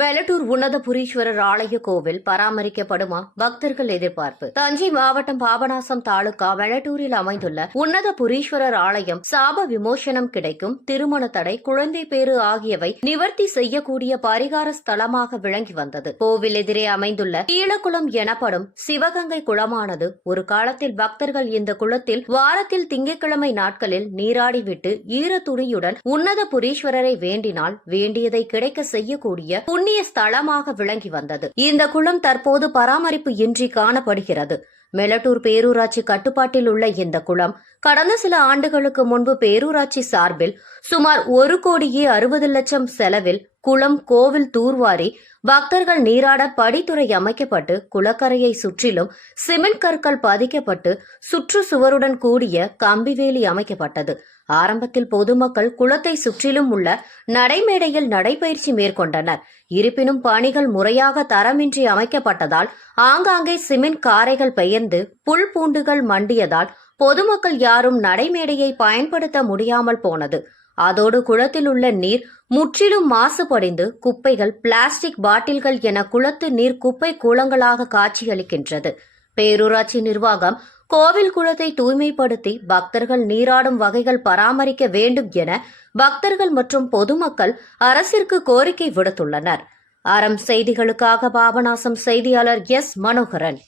மெலட்டூர் உன்னதபுரீஸ்வரர் ஆலய கோவில் பராமரிக்கப்படுமா? பக்தர்கள் எதிர்பார்ப்பு. தஞ்சை மாவட்டம் பாபநாசம் தாலுகா மெலட்டூரில் அமைந்துள்ள உன்னதபுரீஸ்வரர் ஆலயம் சாப விமோசனம் கிடைக்கும். திருமண தடை குழந்தை பேறு ஆகியவை நிவர்த்தி செய்யக்கூடிய பரிகார ஸ்தலமாக விளங்கி வந்தது. கோவில் எதிரே அமைந்துள்ள கீழக்குளம் எனப்படும் சிவகங்கை குளமானது ஒரு காலத்தில் பக்தர்கள் இந்த குளத்தில் வாரத்தில் திங்கட்கிழமை நாட்களில் நீராடிவிட்டு ஈர துணியுடன் உன்னதபுரீஸ்வரரை வேண்டினால் வேண்டியதை கிடைக்க செய்யக்கூடிய புண்ணிய ஸ்தலமாக விளங்கி வந்தது. இந்த குளம் தற்போது பராமரிப்பு இன்றி காணப்படுகிறது. மெலட்டூர் பேரூராட்சி கட்டுப்பாட்டில் உள்ள இந்த குளம் கடந்த சில ஆண்டுகளுக்கு முன்பு பேரூராட்சி சார்பில் சுமார் ஒரு கோடியே அறுபது லட்சம் செலவில் குளம் கோவில் தூர்வாரி பக்தர்கள் நீராட படித்துறை அமைக்கப்பட்டு குளக்கரையை சுற்றிலும் சிமெண்ட் கற்கள் பதிக்கப்பட்டு சுற்று சுவருடன் கூடிய கம்பிவேலி அமைக்கப்பட்டது. ஆரம்பத்தில் பொதுமக்கள் குளத்தை சுற்றிலும் உள்ள நடைமேடையில் நடைபயிற்சி மேற்கொண்டனர். இருப்பினும் பணிகள் முறையாக தரமின்றி அமைக்கப்பட்டதால் ஆங்காங்கே சிமெண்ட் காரைகள் பெயர்ந்து புல் பூண்டுகள் மண்டியதால் பொதுமக்கள் யாரும் நடைமேடையை பயன்படுத்த முடியாமல் போனது. அதோடு குளத்தில் உள்ள நீர் முற்றிலும் மாசுபடிந்து குப்பைகள் பிளாஸ்டிக் பாட்டில்கள் என குளத்து நீர் குப்பை கூலங்களாக காட்சியளிக்கின்றது. பேரூராட்சி நிர்வாகம் கோவில் குளத்தை தூய்மைப்படுத்தி பக்தர்கள் நீராடும் வகைகள் பராமரிக்க வேண்டும் என பக்தர்கள் மற்றும் பொதுமக்கள் அரசிற்கு கோரிக்கை விடுத்துள்ளனர். அறம் செய்திகளுக்காக பாபநாசம் செய்தியாளர் எஸ் மனோகரன்.